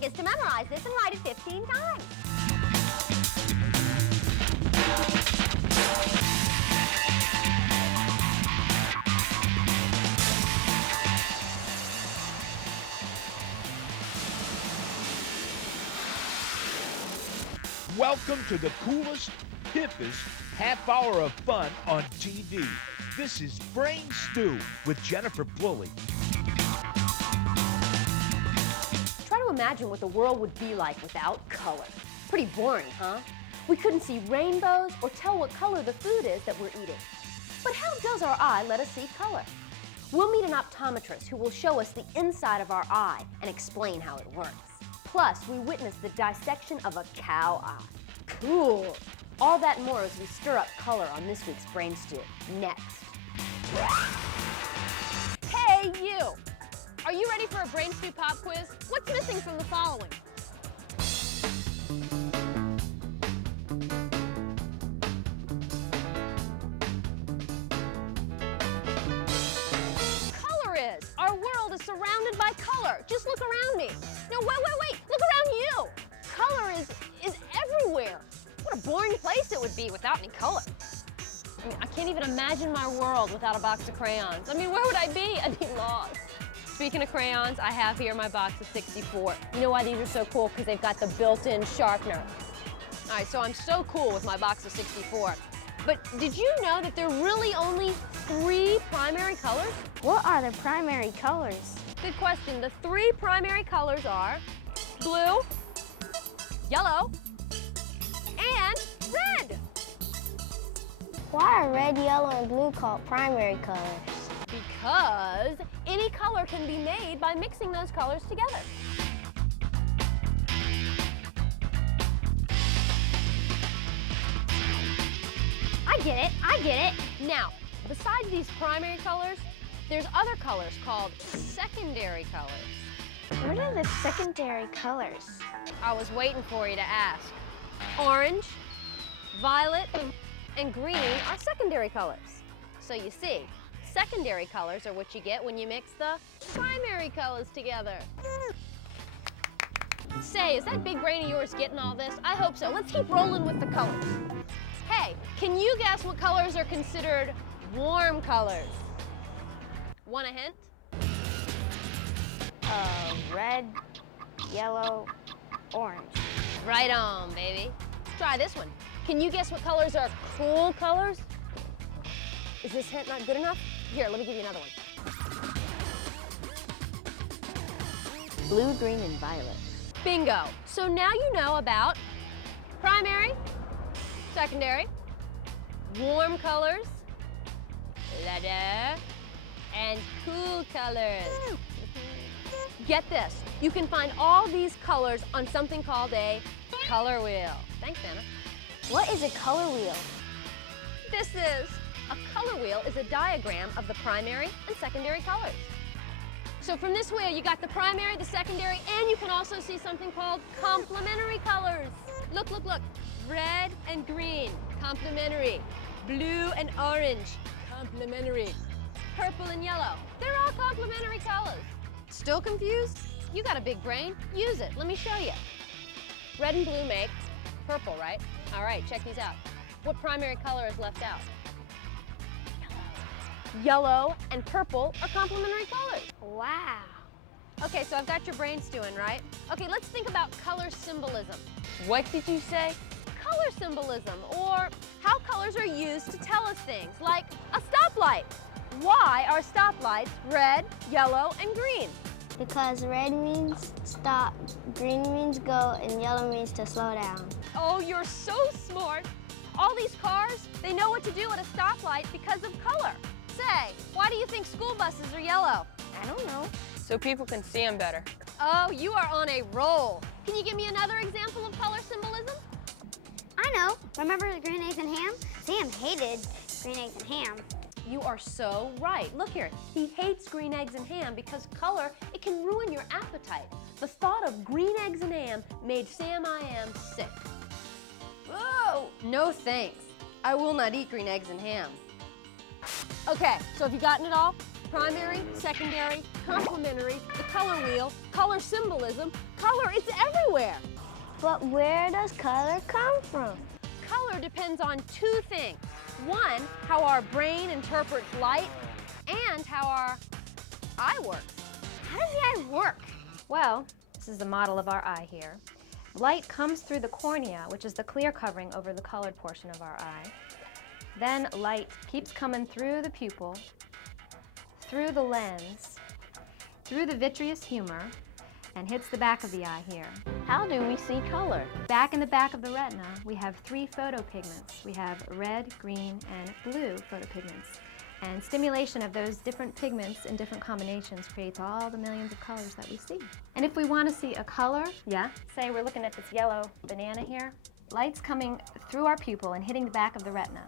homework is to memorize this and write it 15 times. Welcome to the coolest, hippest half hour of fun on TV. This is Brain Stew with Jennifer Pulley. Try to imagine what the world would be like without color. Pretty boring, huh? We couldn't see rainbows or tell what color the food is that we're eating. But how does our eye let us see color? We'll meet an optometrist who will show us the inside of our eye and explain how it works. Plus, we witness the dissection of a cow eye. Cool! All that and more as we stir up color on this week's Brain Stew. Next. Hey, you! Are you ready for a Brain Stew pop quiz? What's missing from the following? Color is. Our world is surrounded by color. Just look around me. No, wait. Look around you. Color is everywhere. What a boring place it would be without any color. I mean, I can't even imagine my world without a box of crayons. I mean, where would I be? I'd be lost. Speaking of crayons, I have here my box of 64. You know why these are so cool? Because they've got the built-in sharpener. All right, so I'm so cool with my box of 64. But did you know that there are really only 3 primary colors? What are the primary colors? Good question. The 3 primary colors are blue, yellow, and red. Why are red, yellow, and blue called primary colors? Because any color can be made by mixing those colors together. I get it. Now, besides these primary colors, there's other colors called secondary colors. What are the secondary colors? I was waiting for you to ask. Orange, violet, and green are secondary colors. So you see, secondary colors are what you get when you mix the primary colors together. Say, is that big brain of yours getting all this? I hope so. Let's keep rolling with the colors. Hey, can you guess what colors are considered warm colors? Want a hint? Red, yellow, orange. Right on, baby. Let's try this one. Can you guess what colors are cool colors? Is this hint not good enough? Here, let me give you another one. Blue, green, and violet. Bingo. So now you know about primary, secondary, warm colors, and cool colors. Get this, you can find all these colors on something called a color wheel. Thanks, Anna. What is a color wheel? A color wheel is a diagram of the primary and secondary colors. So from this wheel, you got the primary, the secondary, and you can also see something called complementary colors. Look. Red and green, complementary. Blue and orange, complementary. Purple and yellow, they're all complementary colors. Still confused? You got a big brain. Use it. Let me show you. Red and blue make purple, right? All right, check these out. What primary color is left out? Yellow and purple are complementary colors. Wow. Okay, so I've got your brain stewing, right? Okay, let's think about color symbolism. What did you say? Color symbolism, or how colors are used to tell us things, like a stoplight. Why are stoplights red, yellow, and green? Because red means stop, green means go, and yellow means to slow down. Oh, you're so smart. All these cars, they know what to do at a stoplight because of color. Say, why do you think school buses are yellow? I don't know. So people can see them better. Oh, you are on a roll. Can you give me another example of color symbolism? I know. Remember the green eggs and ham? Sam hated green eggs and ham. You are so right. Look here. He hates green eggs and ham because color, it can ruin your appetite. The thought of green eggs and ham made Sam I Am sick. Whoa! No thanks. I will not eat green eggs and ham. Okay, so have you gotten it all? Primary, secondary, complementary, the color wheel, color symbolism. Color, it's everywhere. But where does color come from? Color depends on two things. One, how our brain interprets light, and how our eye works. How does the eye work? Well, this is the model of our eye here. Light comes through the cornea, which is the clear covering over the colored portion of our eye. Then light keeps coming through the pupil, through the lens, through the vitreous humor, and hits the back of the eye here. How do we see color? Back in the back of the retina, we have 3 photopigments. We have red, green, and blue photopigments. And stimulation of those different pigments in different combinations creates all the millions of colors that we see. And if we want to see a color, say we're looking at this yellow banana here, light's coming through our pupil and hitting the back of the retina.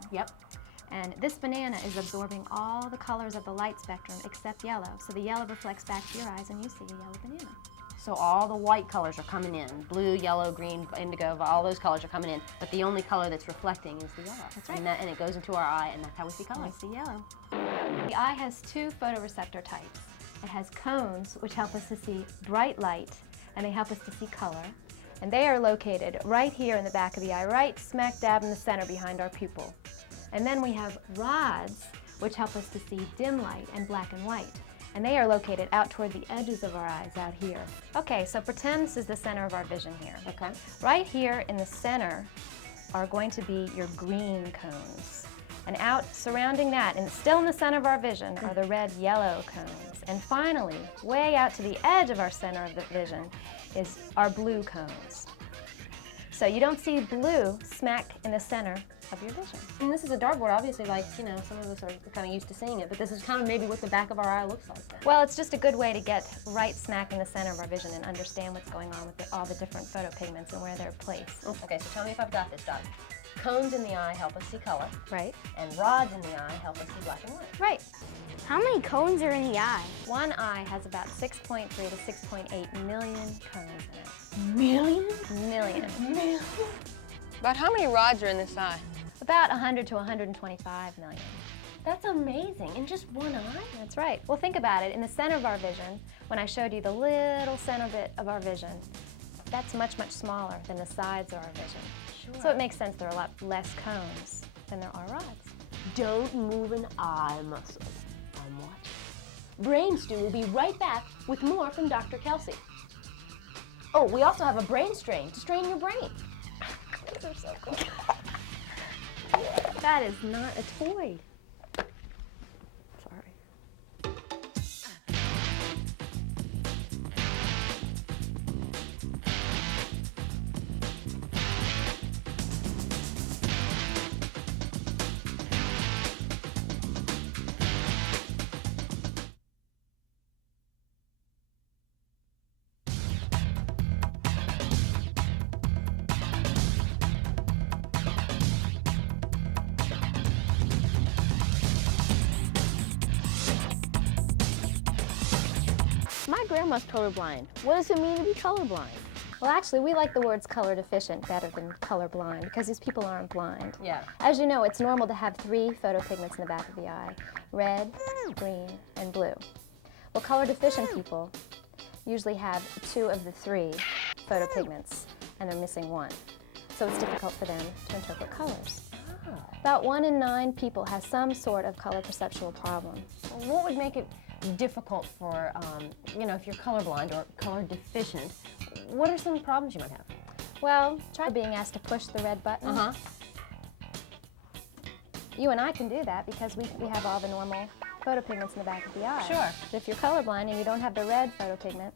And this banana is absorbing all the colors of the light spectrum except yellow. So the yellow reflects back to your eyes and you see a yellow banana. So all the white colors are coming in. Blue, yellow, green, indigo, all those colors are coming in. But the only color that's reflecting is the yellow. That's right. And it goes into our eye, and that's how we see color. We see yellow. The eye has 2 photoreceptor types. It has cones, which help us to see bright light, and they help us to see color. And they are located right here in the back of the eye, right smack dab in the center behind our pupil. And then we have rods, which help us to see dim light and black and white. And they are located out toward the edges of our eyes out here. Okay, so pretend this is the center of our vision here. Okay. Right here in the center are going to be your green cones. And out surrounding that, and still in the center of our vision, are the red-yellow cones. And finally, way out to the edge of our center of the vision is our blue cones. So you don't see blue smack in the center of your vision. And this is a dartboard, obviously, like, you know, some of us are kind of used to seeing it, but this is kind of maybe what the back of our eye looks like then. Well, it's just a good way to get right smack in the center of our vision and understand what's going on with all the different photopigments and where they're placed. Okay, so tell me if I've got this, Dot. Cones in the eye help us see color, Right? and rods in the eye help us see black and white. Right. How many cones are in the eye? One eye has about 6.3 to 6.8 million cones in it. Million? Million. About how many rods are in this eye? About 100 to 125 million. That's amazing. In just one eye? That's right. Well, think about it. In the center of our vision, when I showed you the little center bit of our vision, that's much, much smaller than the sides of our vision. Sure. So it makes sense there are a lot less cones than there are rods. Don't move an eye muscle. I'm watching. Brain Stew will be right back with more from Dr. Kelsey. Oh, we also have a brain strain to strain your brain. Those are so cool. That is not a toy. Sorry. My grandma's colorblind. What does it mean to be colorblind? Well, actually, we like the words color deficient better than color blind because these people aren't blind. Yeah. As you know, it's normal to have 3 photopigments in the back of the eye, red, green, and blue. Well, color deficient people usually have 2 of the 3 photopigments, and they're missing 1. So it's difficult for them to interpret colors. About 1 in 9 people has some sort of color perceptual problem. What would make it difficult for, you know, if you're colorblind or color deficient? What are some problems you might have? Well, try being asked to push the red button. Uh-huh. You and I can do that because we have all the normal photopigments in the back of the eye. Sure. But if you're colorblind and you don't have the red photopigment,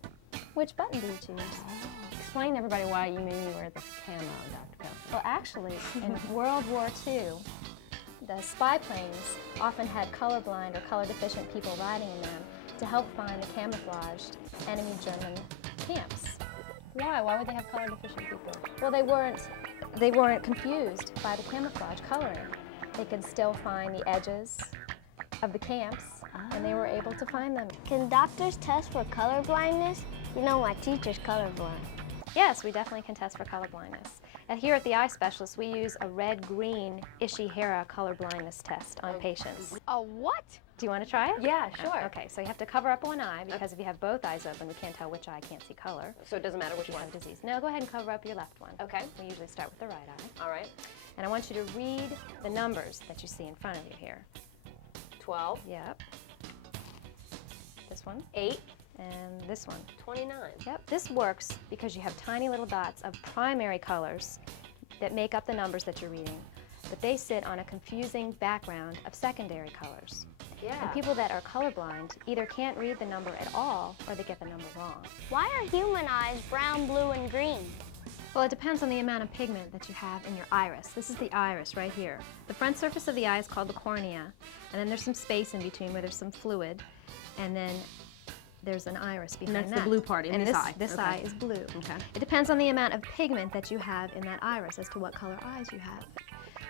which button do you choose? Explain to everybody why you made me wear this camo, Dr. Kelsey. Well, actually, in World War II, the spy planes often had colorblind or color deficient people riding in them to help find the camouflaged enemy German camps. Why? Why would they have color deficient people? Well, they weren't confused by the camouflage coloring. They could still find the edges of the camps, and they were able to find them. Can doctors test for color blindness? You know, my teacher's colorblind. Yes, we definitely can test for color blindness. Here at the eye specialist, we use a red-green Ishihara color blindness test on patients. A what? Do you want to try it? Yeah, sure. Okay, so you have to cover up one eye because if you have both eyes open, we can't tell which eye can't see color. So it doesn't matter which You one. have disease. No, go ahead and cover up your left one. Okay. We usually start with the right eye. All right. And I want you to read the numbers that you see in front of you here. 12, Yep. This one. 8, And this one. 29. Yep. This works because you have tiny little dots of primary colors that make up the numbers that you're reading, but they sit on a confusing background of secondary colors. Yeah. And people that are colorblind either can't read the number at all or they get the number wrong. Why are human eyes brown, blue, and green? Well, it depends on the amount of pigment that you have in your iris. This is the iris right here. The front surface of the eye is called the cornea, and then there's some space in between where there's some fluid, and then there's an iris behind that's that. the blue part in and this eye. This Okay. eye is blue. Okay. It depends on the amount of pigment that you have in that iris as to what color eyes you have.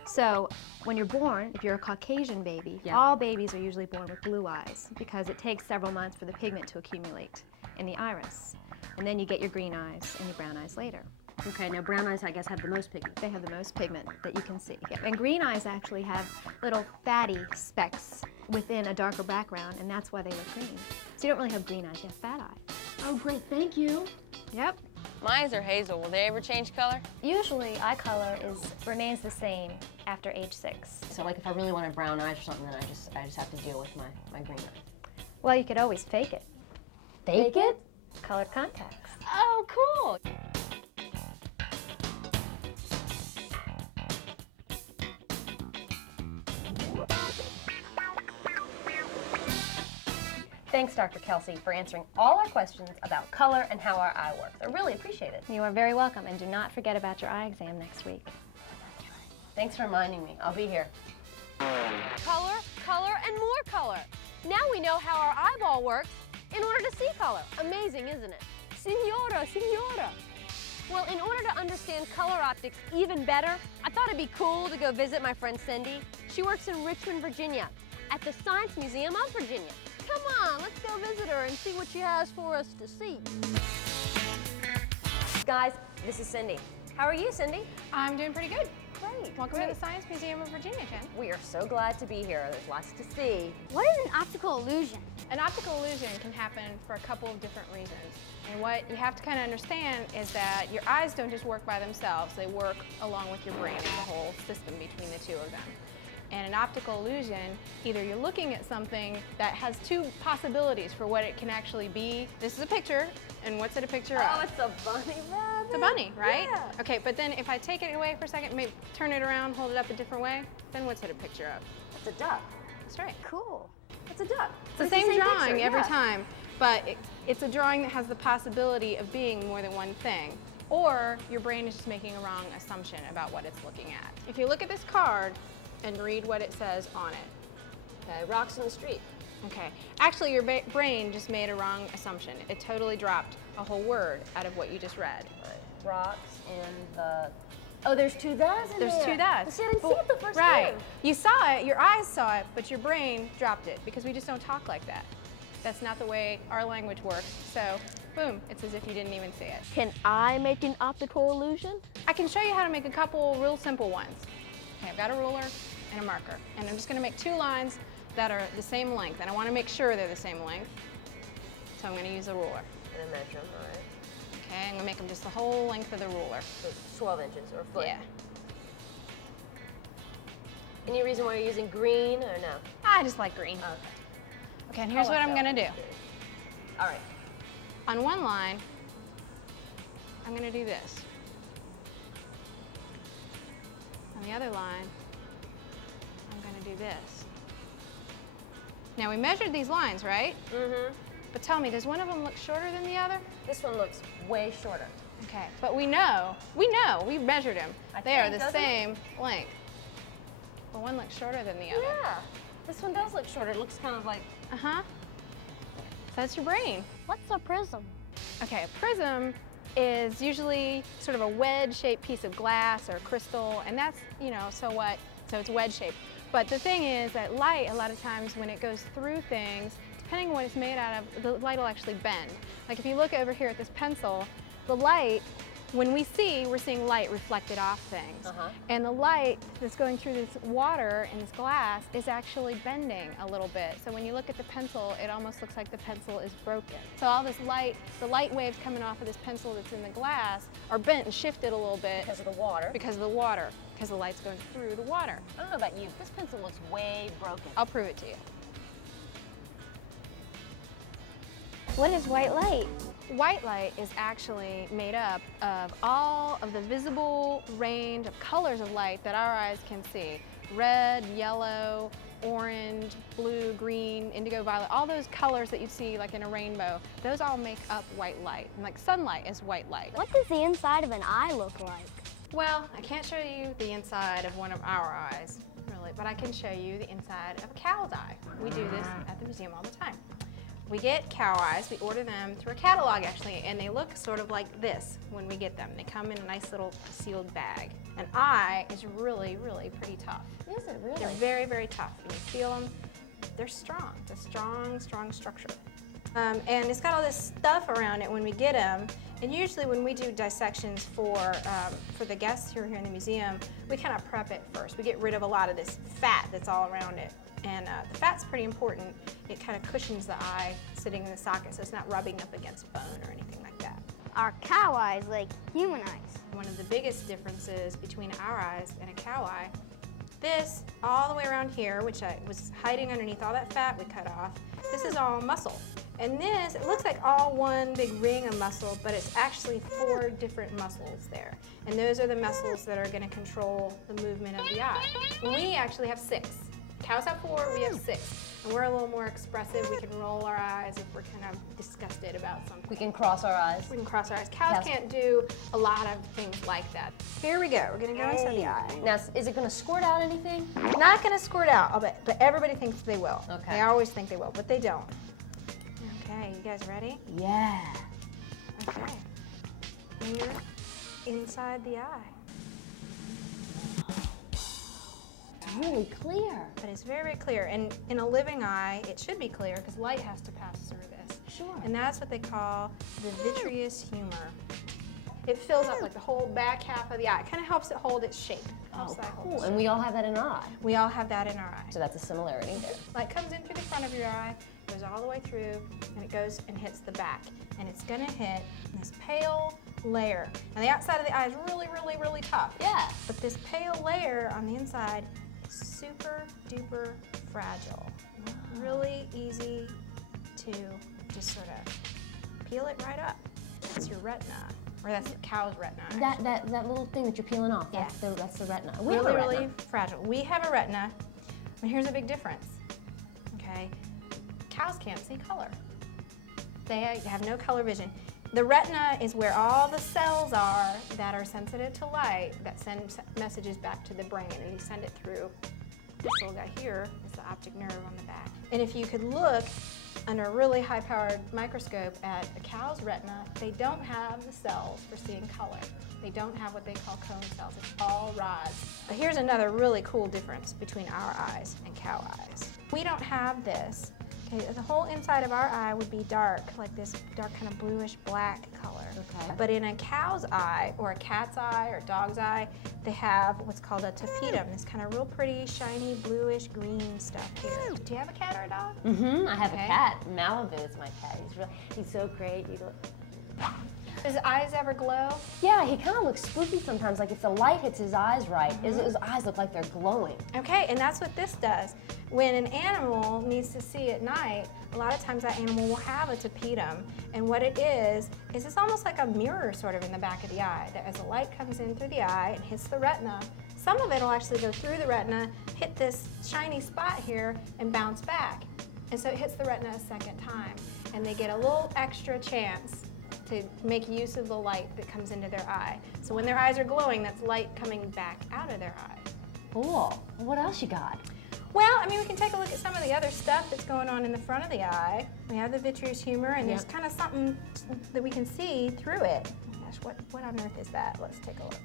So when you're born, if you're a Caucasian baby, Yeah. all babies are usually born with blue eyes because it takes several months for the pigment to accumulate in the iris. And then you get your green eyes and your brown eyes later. Okay, now brown eyes, I guess, have the most pigment. They have the most pigment that you can see. Yep. And green eyes actually have little fatty specks within a darker background, and that's why they look green. So you don't really have green eyes, you have fat eyes. Oh, great, thank you. Yep. My eyes are hazel. Will they ever change color? Usually eye color remains the same after age 6. So, like, if I really wanted brown eyes or something, then I just have to deal with my green eyes. Well, you could always fake it. Fake it? Colored contacts. Oh, cool. Thanks, Dr. Kelsey, for answering all our questions about color and how our eye works. I really appreciate it. You are very welcome, and do not forget about your eye exam next week. Thanks for reminding me. I'll be here. Color, color, and more color. Now we know how our eyeball works in order to see color. Amazing, isn't it? Signora, signora. Well, in order to understand color optics even better, I thought it'd be cool to go visit my friend Cindy. She works in Richmond, Virginia, at the Science Museum of Virginia. Come on, let's go visit her and see what she has for us to see. Guys, this is Cindy. How are you, Cindy? I'm doing pretty good. Great. Welcome to the Science Museum of Virginia, Jen. We are so glad to be here. There's lots to see. What is an optical illusion? An optical illusion can happen for a couple of different reasons. And what you have to kind of understand is that your eyes don't just work by themselves. They work along with your brain. It's a whole system between the two of them. And an optical illusion, either you're looking at something that has two possibilities for what it can actually be. This is a picture, and what's it a picture of? Oh, it's a bunny rabbit. It's a bunny, right? Yeah. Okay, but then if I take it away for a second, maybe turn it around, hold it up a different way, then what's it a picture of? It's a duck. That's right. Cool. It's a duck. It's the same drawing picture, every yeah. time, but it's a drawing that has the possibility of being more than one thing. Or your brain is just making a wrong assumption about what it's looking at. If you look at this card and read what it says on it. Okay, rocks in the street. Okay, actually your brain just made a wrong assumption. It totally dropped a whole word out of what you just read. Rocks in the... Oh, there's two does in There's there. two does. See, I didn't see it the first Right. time. You saw it, your eyes saw it, but your brain dropped it because we just don't talk like that. That's not the way our language works. So, boom, it's as if you didn't even see it. Can I make an optical illusion? I can show you how to make a couple real simple ones. Okay, I've got a ruler and a marker, and I'm just gonna make two lines that are the same length, and I wanna make sure they're the same length. So I'm gonna use a ruler. And a measure them, all right. Okay, I'm gonna make them just the whole length of the ruler. So 12 inches or a foot. Yeah. Any reason why you're using green or no? I just like green. Okay. Okay, and here's what I'm gonna do. All right. On one line, I'm gonna do this. On the other line, I'm gonna do this. Now we measured these lines, right? Mm-hmm. But tell me, does one of them look shorter than the other? This one looks way shorter. Okay, but we measured them. They are the same length. But one looks shorter than the other. Yeah. This one does look shorter. It looks kind of like... Uh-huh. So that's your brain. What's a prism? Okay, a prism is usually sort of a wedge-shaped piece of glass or crystal, and that's, so what? So it's wedge-shaped. But the thing is that light, a lot of times when it goes through things, depending on what it's made out of, the light will actually bend. Like if you look over here at this pencil, the light When we see, we're seeing light reflected off things. And the light that's going through this water and this glass is actually bending a little bit. So when you look at the pencil, it almost looks like the pencil is broken. So all this light, the light waves coming off of this pencil that's in the glass are bent and shifted a little bit. Because of the water. Because of the water. Because the light's going through the water. I don't know about you, this pencil looks way broken. I'll prove it to you. What is white light? White light is actually made up of all of the visible range of colors of light that our eyes can see. Red, yellow, orange, blue, green, indigo, violet, all those colors that you see like in a rainbow, those all make up white light. And like sunlight is white light. What does the inside of an eye look like? Well, I can't show you the inside of one of our eyes, really, but I can show you the inside of a cow's eye. We do this at the museum all the time. We get cow eyes, we order them through a catalog actually, and they look sort of like this when we get them. They come in a nice little sealed bag. An eye is really, really pretty tough. Is it really? They're very, very tough. When you feel them, they're strong. It's a strong, strong structure. And it's got all this stuff around it when we get them. And usually when we do dissections for the guests who are here in the museum, we kind of prep it first. We get rid of a lot of this fat that's all around it. And the fat's pretty important. It kind of cushions the eye sitting in the socket so it's not rubbing up against bone or anything like that. Are cow eyes like human eyes? One of the biggest differences between our eyes and a cow eye, this all the way around here, which was hiding underneath all that fat we cut off, this is all muscle. And this, it looks like all one big ring of muscle, but it's actually 4 different muscles there. And those are the muscles that are going to control the movement of the eye. We actually have 6. Cows have 4, we have 6. And we're a little more expressive. We can roll our eyes if we're kind of disgusted about something. We can cross our eyes. We can cross our eyes. Cows can't do a lot of things like that. Here we go. We're going to go inside the eye. Now, is it going to squirt out anything? Not going to squirt out, I'll bet, but everybody thinks they will. Okay. They always think they will, but they don't. Okay, you guys ready? Yeah. Okay. Finger inside the eye. It's really clear. But it's very, very clear. And in a living eye, it should be clear because light has to pass through this. Sure. And that's what they call the vitreous humor. It fills up like the whole back half of the eye. It kind of helps it hold its shape. Oh, cool. And we all have that in our eye. We all have that in our eye. So that's a similarity there. Light comes in through the front of your eye, goes all the way through, and it goes and hits the back. And it's gonna hit this pale layer. And the outside of the eye is really, really, really tough. Yeah. But this pale layer on the inside is super duper fragile. Wow. Really easy to just sort of peel it right up. That's your retina. Or that's the cow's retina. That little thing that you're peeling off, Yeah. that's the retina. We have a retina. Really fragile. We have a retina, and here's a big difference, okay? Cows can't see color. They have no color vision. The retina is where all the cells are that are sensitive to light that send messages back to the brain, and you send it through this little guy here is the optic nerve on the back. And if you could look under a really high-powered microscope at a cow's retina, they don't have the cells for seeing color. They don't have what they call cone cells. It's all rods. But here's another really cool difference between our eyes and cow eyes. We don't have this. Okay, the whole inside of our eye would be dark, like this dark kind of bluish black color. Okay. But in a cow's eye, or a cat's eye, or a dog's eye, they have what's called a tapetum, this kind of real pretty, shiny, bluish green stuff here. Do you have a cat or a dog? Mm-hmm. I have a cat. Malibu is my cat. He's so great. Does his eyes ever glow? Yeah, he kind of looks spooky sometimes. Like if the light hits his eyes right, his eyes look like they're glowing. Okay, and that's what this does. When an animal needs to see at night, a lot of times that animal will have a tapetum. And what it is it's almost like a mirror sort of in the back of the eye. That as the light comes in through the eye and hits the retina, some of it will actually go through the retina, hit this shiny spot here, and bounce back. And so it hits the retina a second time. And they get a little extra chance to make use of the light that comes into their eye. So when their eyes are glowing, that's light coming back out of their eye. Cool. What else you got? Well, I mean, we can take a look at some of the other stuff that's going on in the front of the eye. We have the vitreous humor, and there's kind of something that we can see through it. Oh my gosh, what on earth is that? Let's take a look.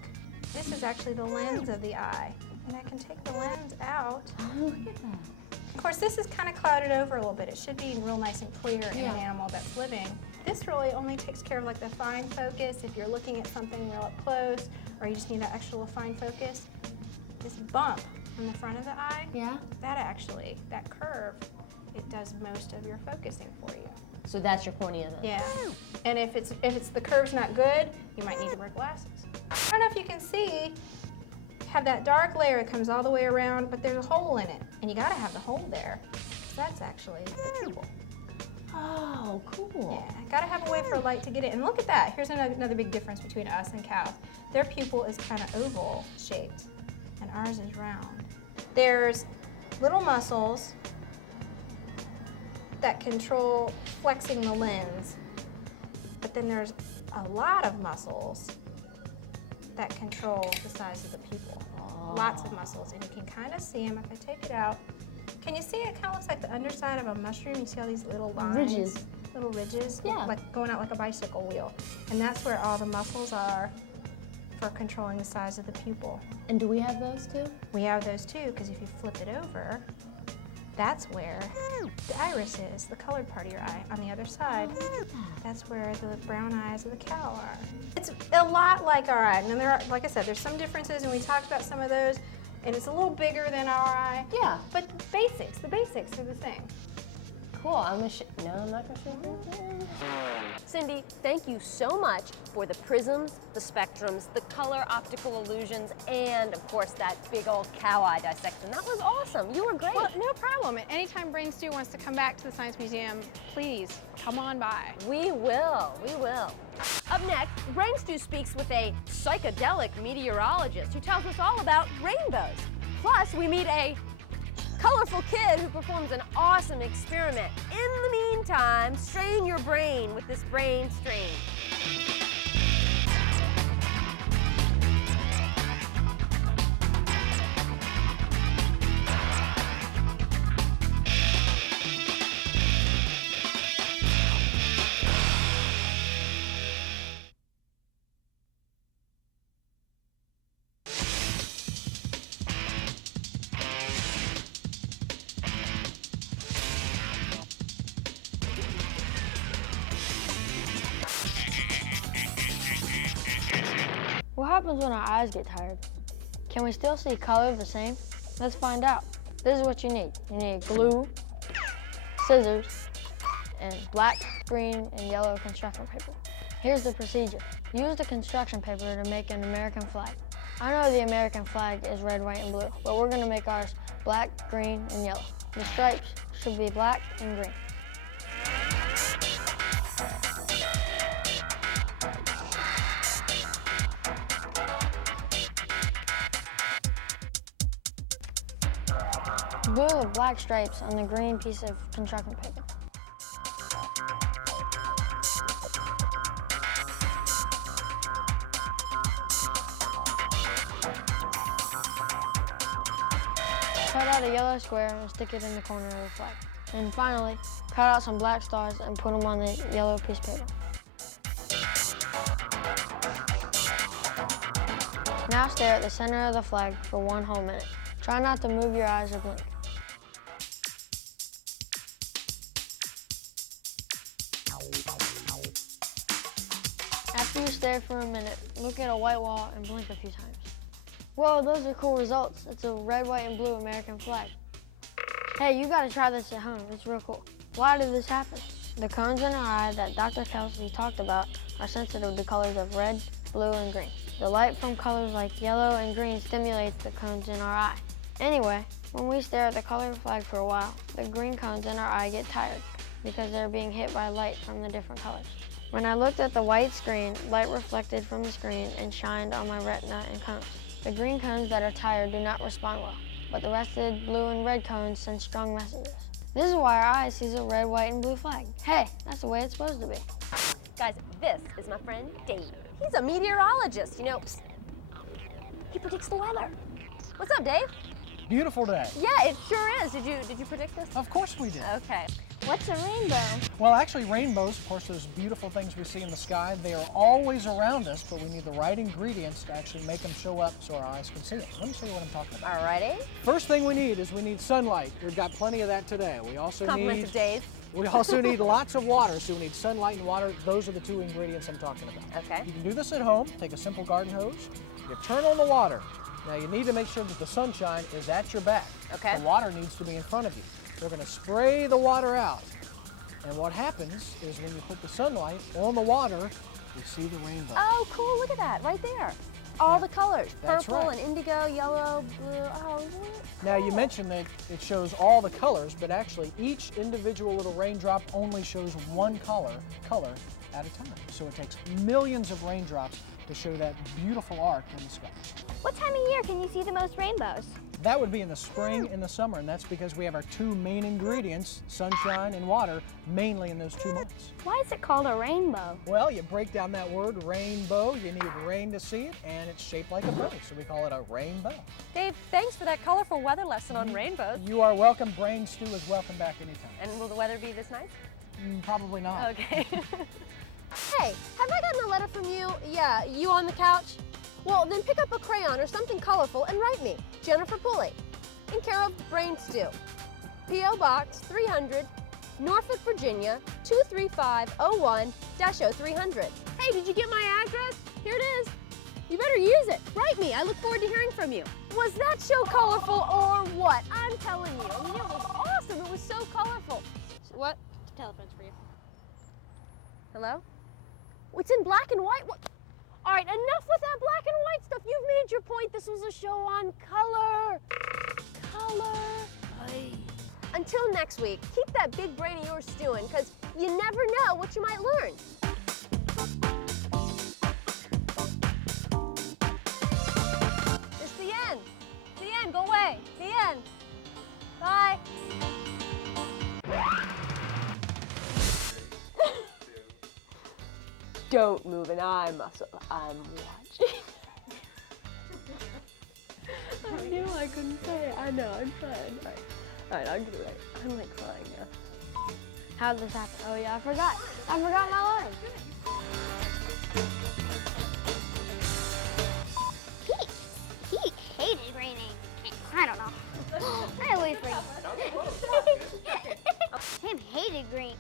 This is actually the lens of the eye, and I can take the lens out. Oh, look at that. Of course, this is kind of clouded over a little bit. It should be real nice and clear in an animal that's living. This really only takes care of like the fine focus if you're looking at something real up close or you just need that extra little fine focus. This bump on the front of the eye, that curve, it does most of your focusing for you. So that's your cornea then? Yeah. And if the curve's not good, you might need to wear glasses. I don't know if you can see, have that dark layer that comes all the way around, but there's a hole in it. And you gotta have the hole there. That's actually the pupil. Oh, cool. Yeah, gotta have a way for light to get in. And look at that. Here's another big difference between us and cows. Their pupil is kind of oval shaped, and ours is round. There's little muscles that control flexing the lens, but then there's a lot of muscles that control the size of the pupil. Lots of muscles, and you can kind of see them. If I take it out, can you see it kind of looks like the underside of a mushroom? You see all these little lines? Ridges. Little ridges? Yeah. Like going out like a bicycle wheel. And that's where all the muscles are for controlling the size of the pupil. And do we have those too? We have those too, because if you flip it over, that's where the iris is, the colored part of your eye. On the other side, that's where the brown eyes of the cow are. It's a lot like our eye. And there are, like I said, there's some differences, and we talked about some of those, and it's a little bigger than our eye. Yeah. But the basics are the same. Cool. I'm not gonna show you. Cindy, thank you so much for the prisms, the spectrums, the color optical illusions, and of course that big old cow eye dissection. That was awesome. You were great. Well, no problem. Anytime BrainStew wants to come back to the Science Museum, please come on by. We will. Up next, BrainStew speaks with a psychedelic meteorologist who tells us all about rainbows. Plus, we meet a colorful kid who performs an awesome experiment. In the meantime, strain your brain with this brain strain. What happens when our eyes get tired? Can we still see color the same? Let's find out. This is what you need. You need glue, scissors, and black, green, and yellow construction paper. Here's the procedure. Use the construction paper to make an American flag. I know the American flag is red, white, and blue, but we're gonna make ours black, green, and yellow. The stripes should be black and green. Glue the black stripes on the green piece of construction paper. Cut out a yellow square and stick it in the corner of the flag. And finally, cut out some black stars and put them on the yellow piece of paper. Now stare at the center of the flag for 1 whole minute. Try not to move your eyes or blink. After you stare for a minute, look at a white wall and blink a few times. Whoa, those are cool results. It's a red, white, and blue American flag. Hey, you gotta try this at home. It's real cool. Why did this happen? The cones in our eye that Dr. Kelsey talked about are sensitive to colors of red, blue, and green. The light from colors like yellow and green stimulates the cones in our eye. Anyway, when we stare at the colored flag for a while, the green cones in our eye get tired because they're being hit by light from the different colors. When I looked at the white screen, light reflected from the screen and shined on my retina and cones. The green cones that are tired do not respond well, but the rested blue and red cones send strong messages. This is why our eye sees a red, white, and blue flag. Hey, that's the way it's supposed to be. Guys, this is my friend Dave. He's a meteorologist, you know. He predicts the weather. What's up, Dave? Beautiful day. Yeah, it sure is. Did you predict this? Of course we did. Okay. What's a rainbow? Well, actually, rainbows, of course, those beautiful things we see in the sky, they are always around us, but we need the right ingredients to actually make them show up so our eyes can see them. Let me show you what I'm talking about. Alrighty. First thing we need is we need sunlight. We've got plenty of that today. We also Compliments need of Dave. We also need lots of water, so we need sunlight and water. Those are the two ingredients I'm talking about. Okay. You can do this at home. Take a simple garden hose. You turn on the water. Now you need to make sure that the sunshine is at your back. Okay. The water needs to be in front of you. We're going to spray the water out. And what happens is when you put the sunlight on the water, you see the rainbow. Oh, cool, look at that, right there. All the colors, That's purple right. and indigo, yellow, blue, oh, Now you mentioned that it shows all the colors, but actually each individual little raindrop only shows one color at a time. So it takes millions of raindrops to show that beautiful arc in the sky. What time of year can you see the most rainbows? That would be in the spring and the summer, and that's because we have our two main ingredients, sunshine and water, mainly in those 2 months. Why is it called a rainbow? Well, you break down that word, rainbow, you need rain to see it, and it's shaped like a bow, so we call it a rainbow. Dave, thanks for that colorful weather lesson on rainbows. You are welcome. Brain Stew is welcome back anytime. And will the weather be this nice? Probably not. Okay. Hey, have I gotten a letter from you? Yeah, you on the couch? Well, then pick up a crayon or something colorful and write me, Jennifer Pulley, in care of Brain Stew. P.O. Box 300, Norfolk, Virginia, 23501-0300. Hey, did you get my address? Here it is. You better use it. Write me. I look forward to hearing from you. Was that show colorful or what? I'm telling you. I mean, it was awesome. It was so colorful. What? Telephone's for you. Hello? It's in black and white. What? All right, enough with that black and white stuff. You've made your point. This was a show on color. Color. Aye. Until next week, keep that big brain of yours stewing, because you never know what you might learn. It's the end. The end. Go away. The end. Bye. Don't move an eye muscle. I'm watching. I knew I couldn't say it. I know, I'm trying. All right, I'll get it right. I'm like crying now. How did this happen? Oh yeah, I forgot. I forgot my line. He hated raining. I don't know. I always rain. Tim hated green.